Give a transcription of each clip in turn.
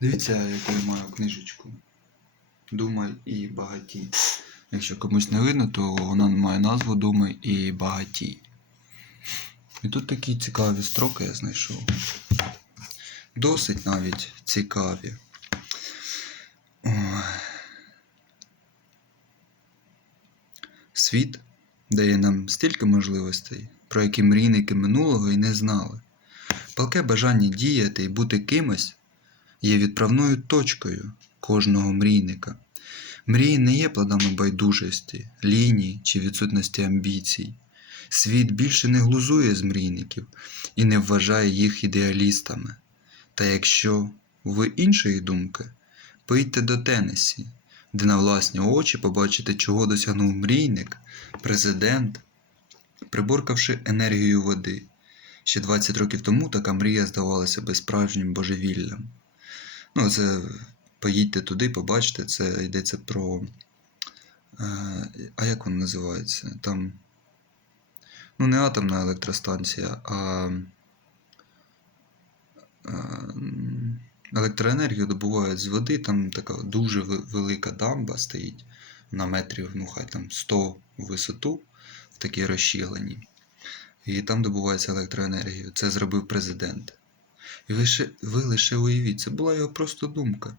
Дивіться, яку я маю книжечку. Думай і багатій. Якщо комусь не видно, то вона має назву Думай і багатій. І тут такі цікаві строки я знайшов. Досить навіть цікаві. Світ дає нам стільки можливостей, про які мрійники минулого і не знали. Палке бажання діяти і бути кимось є відправною точкою кожного мрійника. Мрії не є плодами байдужості, лінії чи відсутності амбіцій. Світ більше не глузує з мрійників і не вважає їх ідеалістами. Та якщо ви іншої думки, поїдьте до Теннесі, де на власні очі побачите, чого досягнув мрійник, президент, приборкавши енергію води. Ще 20 років тому така мрія здавалася би справжнім божевіллям. Ну, це поїдьте туди, побачите, це йдеться про. Е, а як воно називається? Там. Ну, не атомна електростанція, а. е, Електроенергію добувають з води, там така дуже велика дамба стоїть на метрів, ну хай там 100 в висоту, в такій розщігленій. І там добувається електроенергія. Це зробив президент. І ви, ще, ви лише уявіть, це була його просто думка.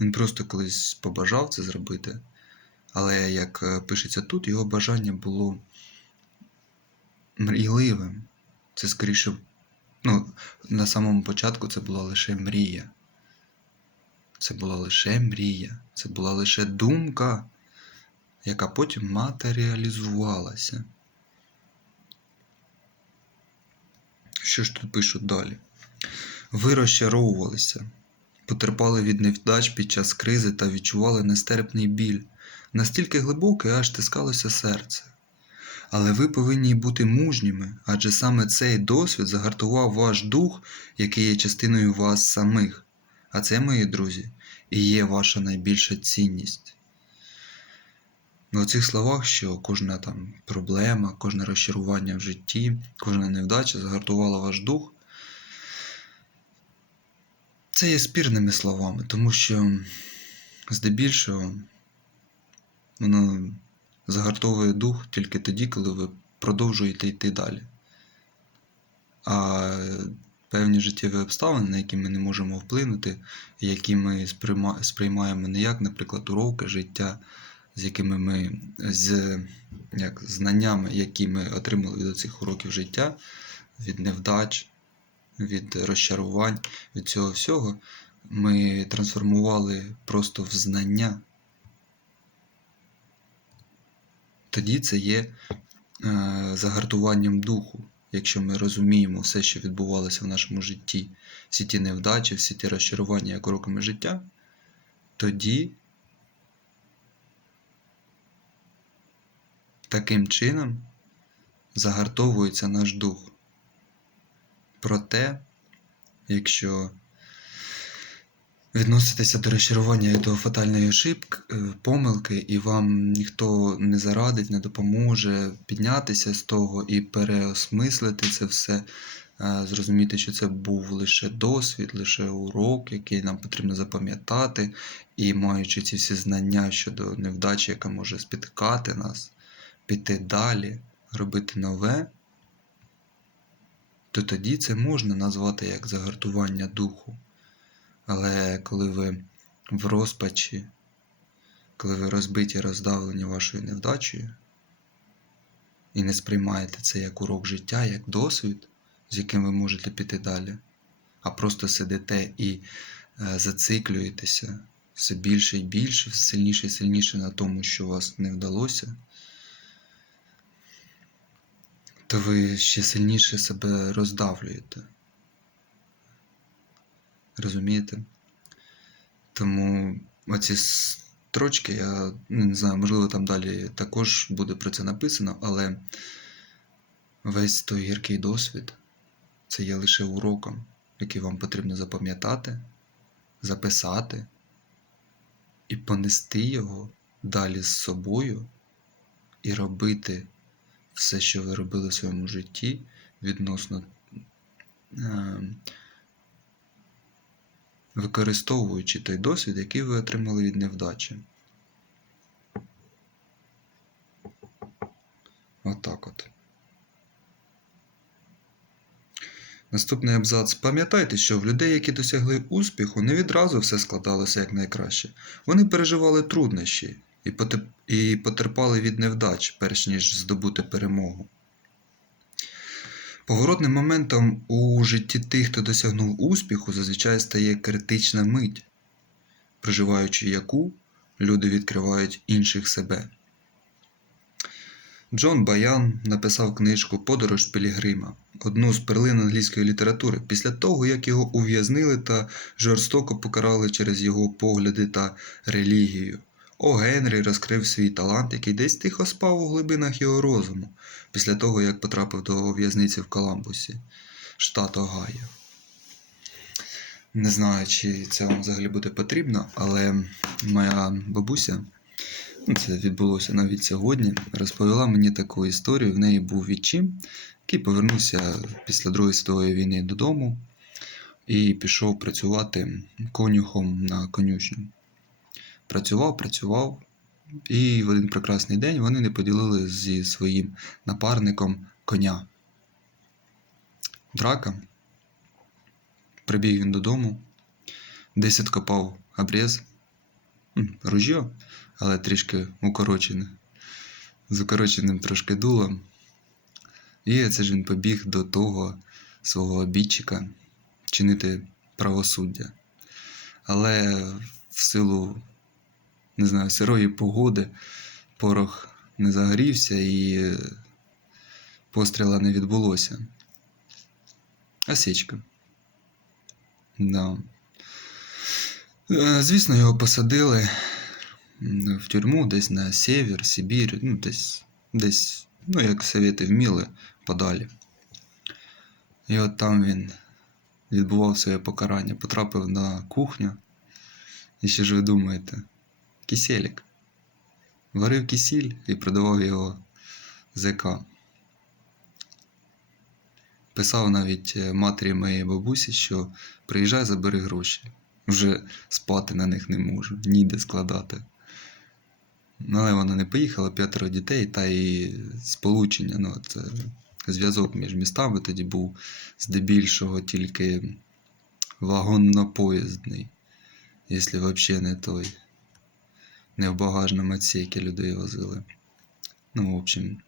Він просто колись побажав це зробити. Але як е, пишеться тут, його бажання було мрійливим. Це скоріше, ну, на самому початку це була лише мрія. Це була лише мрія, це була лише думка, яка потім матеріалізувалася. Що ж тут пишуть далі? Ви розчаровувалися, потерпали від невдач під час кризи та відчували нестерпний біль, настільки глибокий, аж тискалося серце. Але ви повинні бути мужніми, адже саме цей досвід загартував ваш дух, який є частиною вас самих. А це, мої друзі, і є ваша найбільша цінність. Ну, У цих словах, що кожна там проблема, кожне розчарування в житті, кожна невдача загартувала ваш дух. Це є спірними словами, тому що здебільшого воно загартовує дух тільки тоді, коли ви продовжуєте йти далі. А певні життєві обставини, на які ми не можемо вплинути, які ми сприймаємо не як, наприклад, уроки життя, з якими ми з як, знаннями, які ми отримали від цих уроків життя, від невдач, від розчарувань, від цього всього, ми трансформували просто в знання. Тоді це є е, загартуванням духу, якщо ми розуміємо все, що відбувалося в нашому житті, всі ті невдачі, всі ті розчарування як уроками життя, тоді таким чином загартовується наш дух. Проте, якщо відноситися до розчарування і до фатальної ошибки, е, помилки, і вам ніхто не зарадить, не допоможе піднятися з того і переосмислити це все, е, зрозуміти, що це був лише досвід, лише урок, який нам потрібно запам'ятати, і маючи ці всі знання щодо невдачі, яка може спіткати нас, піти далі, робити нове, то тоді це можна назвати як загартування духу. Але коли ви в розпачі, коли ви розбиті, роздавлені вашою невдачею, і не сприймаєте це як урок життя, як досвід, з яким ви можете піти далі, а просто сидите і е, зациклюєтеся все більше і більше, все сильніше і сильніше на тому, що вас не вдалося, то ви ще сильніше себе роздавлюєте. Розумієте? Тому оці строчки, я не знаю, можливо, там далі також буде про це написано, але весь той гіркий досвід це є лише уроком, який вам потрібно запам'ятати, записати і понести його далі з собою і робити все, що ви робили в своєму житті відносно е, використовуючи той досвід, який ви отримали від невдачі. Отак от. Наступний абзац. Пам'ятайте, що в людей, які досягли успіху, не відразу все складалося як найкраще. Вони переживали труднощі і, потерпали від невдач, перш ніж здобути перемогу. Поворотним моментом у житті тих, хто досягнув успіху, зазвичай стає критична мить, проживаючи яку люди відкривають інших себе. Джон Баян написав книжку Подорож Пілігрима, одну з перлин англійської літератури, після того, як його ув'язнили та жорстоко покарали через його погляди та релігію. О Генрі розкрив свій талант, який десь тихо спав у глибинах його розуму, після того, як потрапив до в'язниці в Коламбусі, штат Огайо. Не знаю, чи це вам взагалі буде потрібно, але моя бабуся ну, це відбулося навіть сьогодні, розповіла мені таку історію. В неї був відчим, який повернувся після Другої світової війни додому і пішов працювати конюхом на конюшню. Працював, працював, і в один прекрасний день вони не поділили зі своїм напарником коня. Драка. Прибіг він додому, десь откопав обрез, м, ружьо, але трішки укорочене, з укороченим трошки дулом. І це ж він побіг до того свого обідчика чинити правосуддя. Але в силу, не знаю, сирої погоди порох не загорівся і постріла не відбулося. Осечка. Да. Е, Звісно, його посадили в тюрму десь на север, Сибір, ну, десь, десь, ну, як совєти вміли, подалі. І от там він відбував своє покарання, потрапив на кухню. І що ж ви думаєте? Киселік. Варив кисіль і продавав його ЗК. Писав навіть е, матері моєї бабусі, що приїжджай, забери гроші. Вже спати на них не можу, ніде складати. Але вона не поїхала, п'ятеро дітей, та і сполучення. Ну, це зв'язок між містами тоді був здебільшого тільки вагонно-поїздний, якщо взагалі не той. Не в багажному відсекі людей возили. Ну, в общем,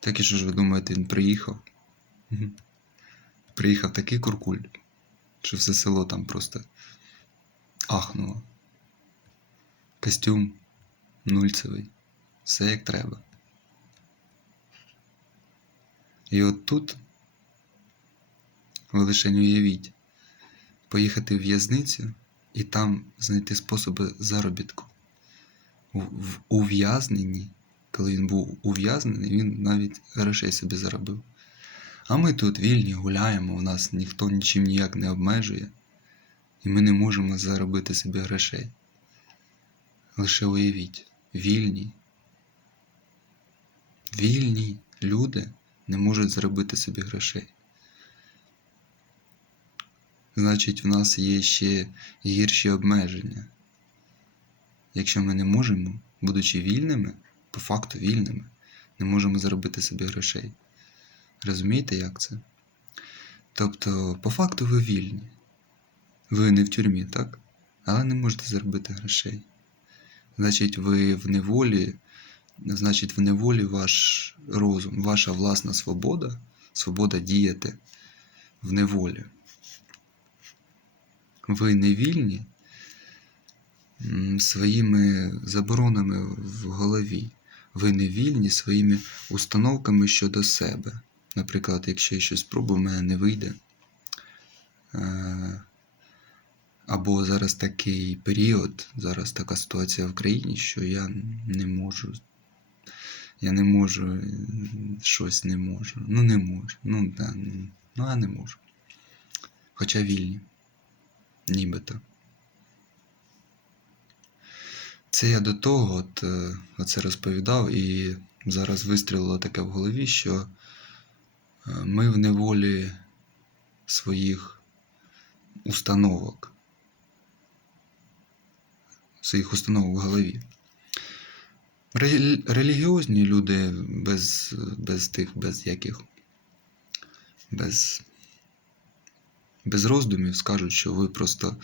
так і що ж ви думаєте, він приїхав? Приїхав такий куркуль, що все село там просто ахнуло. Костюм нульцевий. Все як треба. І от тут ви лише не уявіть, поїхати в в'язницю і там знайти способи заробітку. В ув'язненні, коли він був ув'язнений, він навіть грошей собі заробив. А ми тут вільні гуляємо, у нас ніхто нічим ніяк не обмежує, і ми не можемо заробити собі грошей. Лише уявіть, вільні. Вільні люди не можуть заробити собі грошей. Значить, в нас є ще гірші обмеження. Якщо ми не можемо, будучи вільними, по факту вільними, не можемо заробити собі грошей. Розумієте, як це? Тобто, по факту ви вільні. Ви не в тюрмі, так? Але не можете заробити грошей. Значить, ви в неволі, значить, в неволі ваш розум, ваша власна свобода, свобода діяти в неволі. Ви не вільні своїми заборонами в голові. Ви не вільні своїми установками щодо себе. Наприклад, якщо я щось спробую, в мене не вийде. Е, Або зараз такий період, зараз така ситуація в країні, що я не можу. Я не можу, е, щось не можу. Ну, не можу. Ну, да, ну, а не можу. Хоча вільні. Нібито. Це я до того, от, е, оце розповідав, і зараз вистрілило таке в голові, що е, ми в неволі своїх установок. Своїх установок в голові. Релі- Релігіозні люди без, без тих, без яких, без, без роздумів скажуть, що ви просто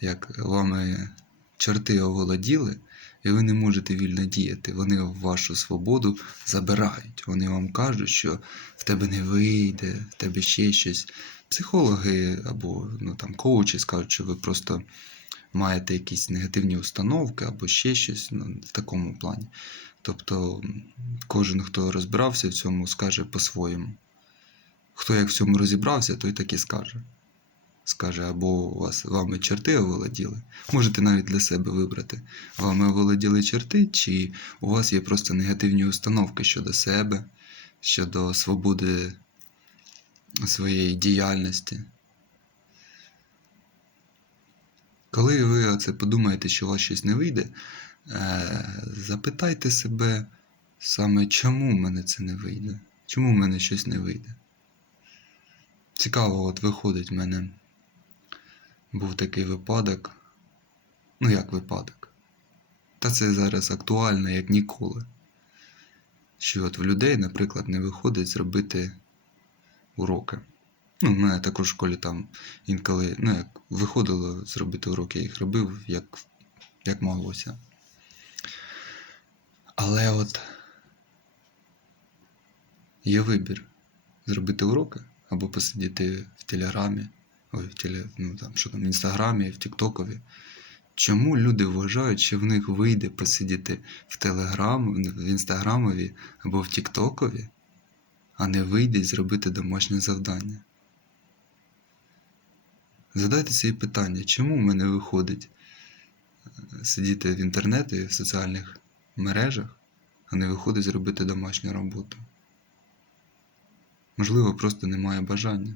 як вами чорти оволоділи, і ви не можете вільно діяти. Вони вашу свободу забирають. Вони вам кажуть, що в тебе не вийде, в тебе ще щось. Психологи або ну, там, коучі скажуть, що ви просто маєте якісь негативні установки або ще щось ну, в такому плані. Тобто кожен, хто розбирався в цьому, скаже по-своєму. Хто як в цьому розібрався, той так і скаже. Скаже, або у вас вами чорти оволоділи. Можете навіть для себе вибрати, вами оволоділи чорти, чи у вас є просто негативні установки щодо себе, щодо свободи своєї діяльності. Коли ви оце подумаєте, що у вас щось не вийде, е, запитайте себе саме, чому в мене це не вийде? Чому в мене щось не вийде? Цікаво, от виходить в мене був такий випадок. Ну, як випадок? Та це зараз актуально, як ніколи. Що от в людей, наприклад, не виходить зробити уроки. Ну, в мене також в школі там інколи, ну, як виходило зробити уроки, я їх робив, як, як моглося. Але от є вибір зробити уроки або посидіти в телеграмі, ой, в теле, ну там що там, в інстаграмі, в Тіктокові. Чому люди вважають, що в них вийде посидіти в Телеграм, в інстаграмові або в Тіктокові, а не вийде зробити домашнє завдання? Задайте собі питання, чому в мене виходить е, сидіти в інтернеті, в соціальних мережах, а не виходить зробити домашню роботу? Можливо, просто немає бажання.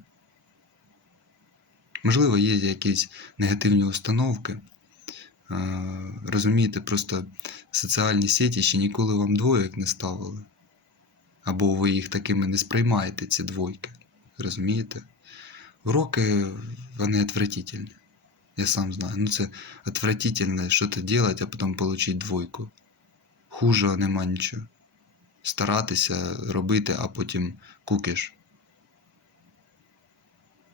Можливо, є якісь негативні установки. Розумієте, просто соціальні сеті ще ніколи вам двоєк не ставили. Або ви їх такими не сприймаєте, ці двойки. Розумієте? Уроки, вони отвратительні. Я сам знаю. Ну це отвратительно, що то делать, а потім получить двойку. Хуже нема нічого. Старатися робити, а потім кукиш.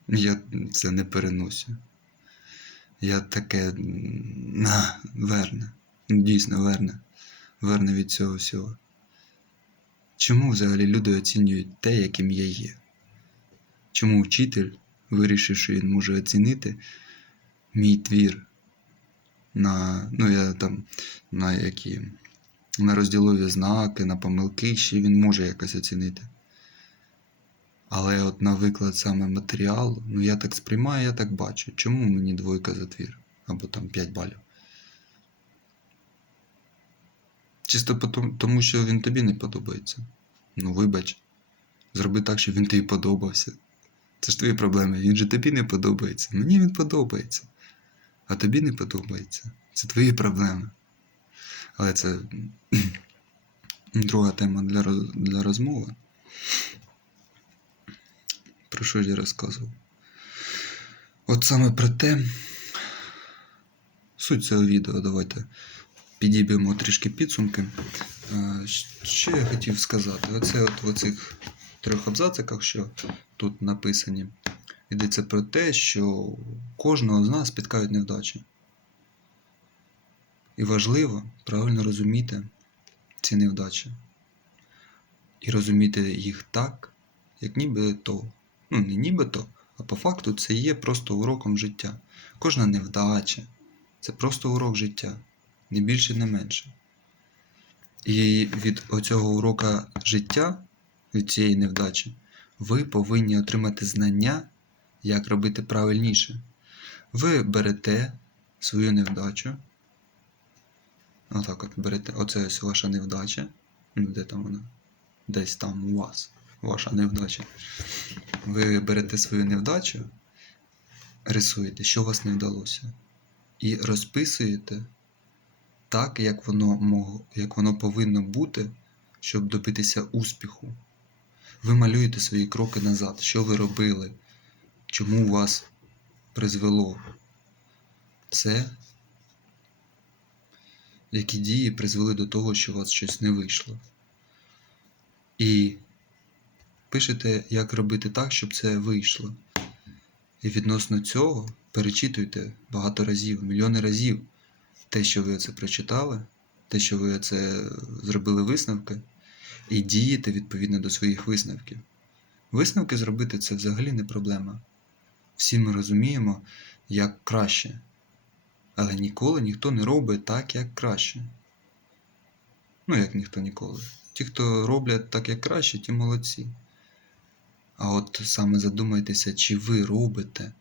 Я це не переносю. Я таке. На, верне. Ну, Дійсно, верне. Верне від цього всього. Чому взагалі люди оцінюють те, яким я є? Чому вчитель вирішив, що він може оцінити мій твір на, ну, я там, на які, на розділові знаки, на помилки, ще він може якось оцінити. Але от на виклад саме матеріалу, ну я так сприймаю, я так бачу. Чому мені двойка за твір? Або там 5 балів. Чисто тому, що він тобі не подобається. Ну, вибач. Зроби так, щоб він тобі подобався. Це ж твої проблеми. Він же тобі не подобається. Мені він подобається. А тобі не подобається. Це твої проблеми. Але це друга тема для, роз- для розмови. Про що ж я розказував? От саме про те. Суть цього відео, давайте підіб'ємо трішки підсумки. Що я хотів сказати? Оце от в оцих трьох абзациках, що тут написані, йдеться про те, що кожного з нас спіткають невдачі. І важливо правильно розуміти ці невдачі. І розуміти їх так, як ніби то. Ну, не ніби то, а по факту це є просто уроком життя. Кожна невдача це просто урок життя, не більше, не менше. І від оцього урока життя, від цієї невдачі, ви повинні отримати знання, як робити правильніше. Ви берете свою невдачу. Отак от берете. Оце ось ваша невдача. Ну, де там вона? Десь там у вас. Ваша невдача. Ви берете свою невдачу, рисуєте, що у вас не вдалося, і розписуєте так, як воно, мог, як воно повинно бути, щоб добитися успіху. Ви малюєте свої кроки назад, що ви робили, чому вас призвело це, які дії призвели до того, що у вас щось не вийшло. І пишете, як робити так, щоб це вийшло. І відносно цього перечитуйте багато разів, мільйони разів те, що ви це прочитали, те, що ви це зробили висновки, і дієте відповідно до своїх висновків. Висновки зробити це взагалі не проблема. Всі ми розуміємо, як краще. Але ніколи ніхто не робить так, як краще. Ну, як ніхто ніколи. Ті, хто роблять так, як краще, ті молодці. А от саме задумайтеся, чи ви робите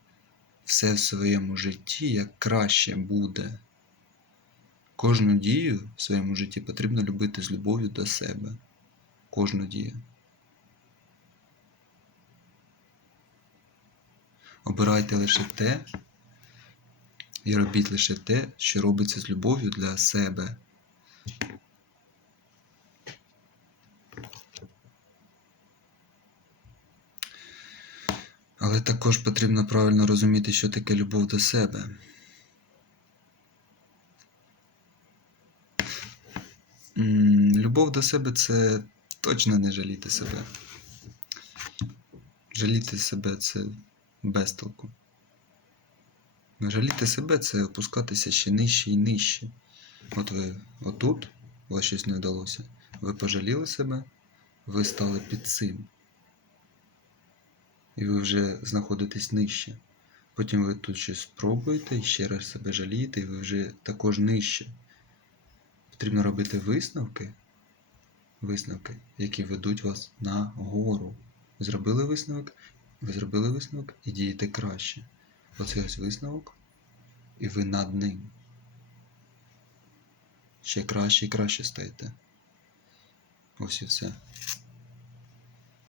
все в своєму житті як краще буде. Кожну дію в своєму житті потрібно любити з любов'ю до себе. Кожну дію. Обирайте лише те і робіть лише те, що робиться з любов'ю для себе. Але також потрібно правильно розуміти, що таке любов до себе. Любов до себе це точно не жаліти себе. Жаліти себе це безтолку. Жаліти себе це опускатися ще нижче і нижче. От ви отут, у вас щось не вдалося. Ви пожаліли себе, ви стали під цим. І ви вже знаходитесь нижче. Потім ви тут щось спробуєте і ще раз себе жалієте, і ви вже також нижче. Потрібно робити висновки, висновки, які ведуть вас на гору. Ви зробили висновок, ви зробили висновок і дієте краще. Оце ось висновок, і ви над ним. Ще краще і краще стаєте. Ось і все.